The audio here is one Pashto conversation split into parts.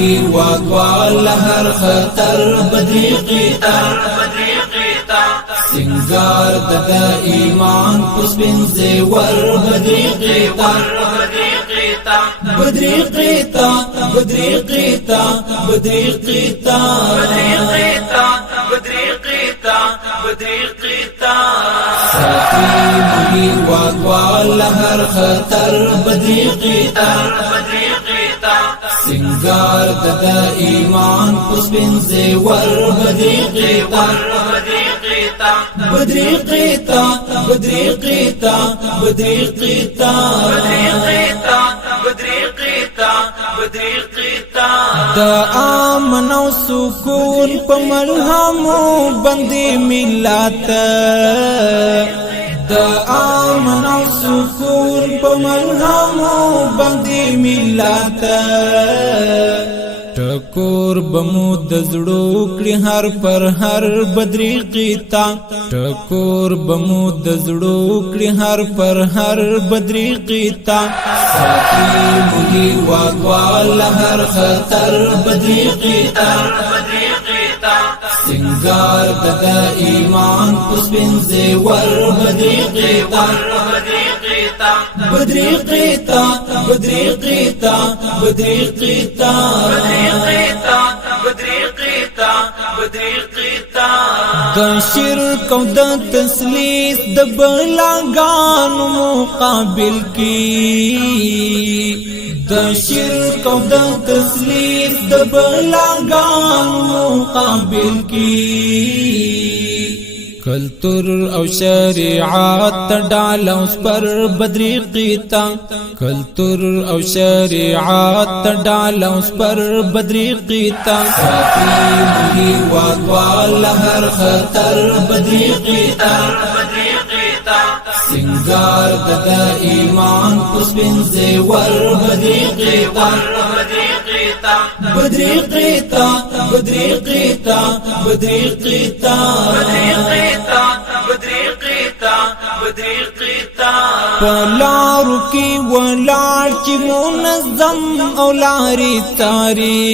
مهي واقوال هر خطر بدريقيتا سنگار ددا ایمان پس بنزي ور بدريقيتا بدريقيتا بدريقيتا بدريقيتا ساتي مهي واقوال هر خطر بدريقيتا سنگار ددا ایمان پس بنزي ور بدريقيتا بدريقيتا بدريقيتا بدريقيتا دا امن او سکون په ملهمو باندې ملت دا امن او سکون په ملهمو باندې ملت ټکور بمو د زړو کړي هر پر هر بدريقيتا ټکور بمو د زړو کړي هر پر هر بدريقيتا ساتي مهي واقوال هر خطر بدريقيتا سنگار ددا ایمان پس بنزي ور بدريقيتا بدريقيتا بدريقيتا بدريقيتا د شرک او د تسلیث د بلاګانو مقابل کی د شرک او د تسلیث د بلاګانو مقابل کی کلتور او شریعت ډال اوس پر بدريقيتا کلتور او شریعت ډال اوس پر بدريقيتا ساتي مهي واقوال هر خطر بدريقيتا سنگار ددا ایمان پس بنزي ور بدريقيتا بدريقيتا بدريقيتا بدريقيتا پلارو کی ولار چی منظم او لاری تاری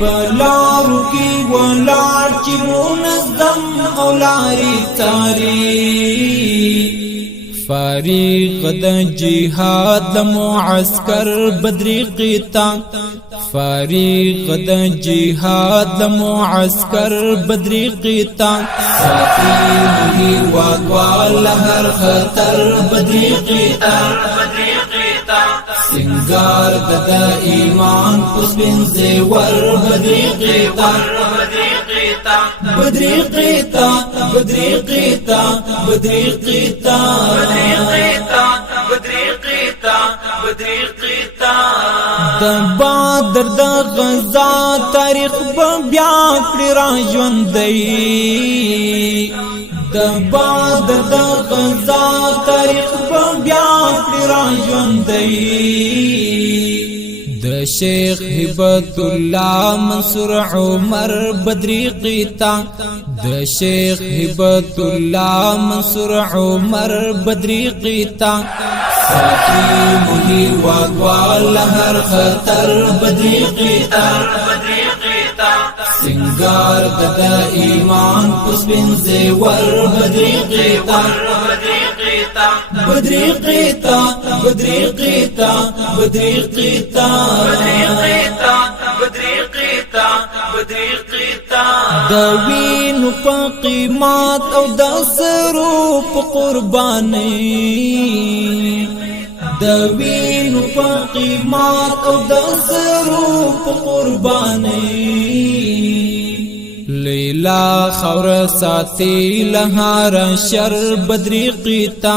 پلارو کی ولار چی منظم او لاری تاری فارغ د جهاد معسكر بدريقيتا فارغ د جهاد معسكر بدريقيتا ساتي مهي واقوال هر خطر بدريقيتا سنگار ددا ایمان پس بنزي ور بدريقيتا بدريقيتا بدريقيتا بدريقيتا د بدر د غزا تاریخ بیا کړی را ژوندۍ د بدر د غزا تاریخ بیا کړی را ژوندۍ د شیخ هبت الله منصور عمر بدريقيتا د شیخ هبت الله منصور عمر بدريقيتا ساتي مهي واقوال هر خطر بدريقيتا سنگار ددا ایمان پس بنزي ور بدريقيتا بدريقيتا بدريقيتا بدريقيتا د وینو په قیمت او د سرو په قرباني د وینو په قیمت او د سرو په قرباني لیلا خور ساتي لهار شر بدريقيتا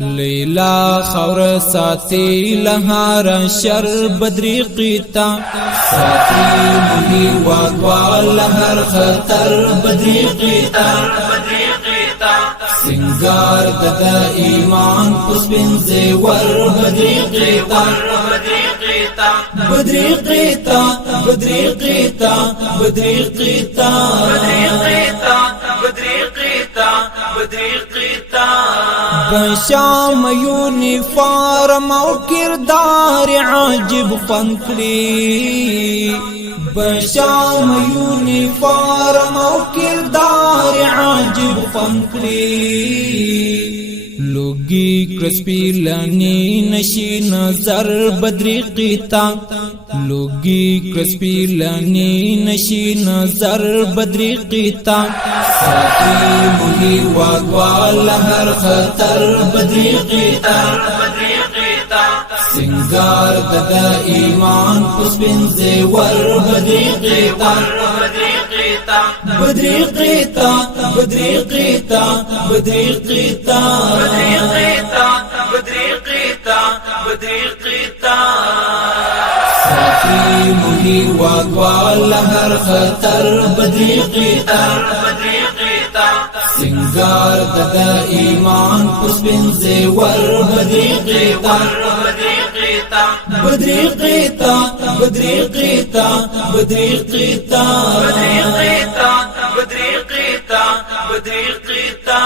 لیلا خور ساتي لهار شر بدريقيتا ساتي مهي واقوال هر خطر بدريقيتا سنگار ددا ایمان پس بنزي ور بدريقيتا بدريقيتا بدريقيتا بدريقيتا بشام یونیفارم او کردار عجب فنکلی بشام یونیفارم او کردار عجب فنکلی لوگی کرسپی لانی نشی نظر بدری قیتا لوگی کرسپی لانی نشی نظر بدری قیتا ساقی مهی واگوال هر خطر بدری قیتا سنگار ددا ایمان پسپن زیور بدری قیتا بدری قیتا بدری قیتا بدری قیتا ساقی مهی واگوال هر خطر بدری قیتا سنگار ددا ایمان پسپن زیور بدری قیتا بدری قیتا بدری قیتا بدری قیتا بدری قیتا بدری قیتا بدری قیتا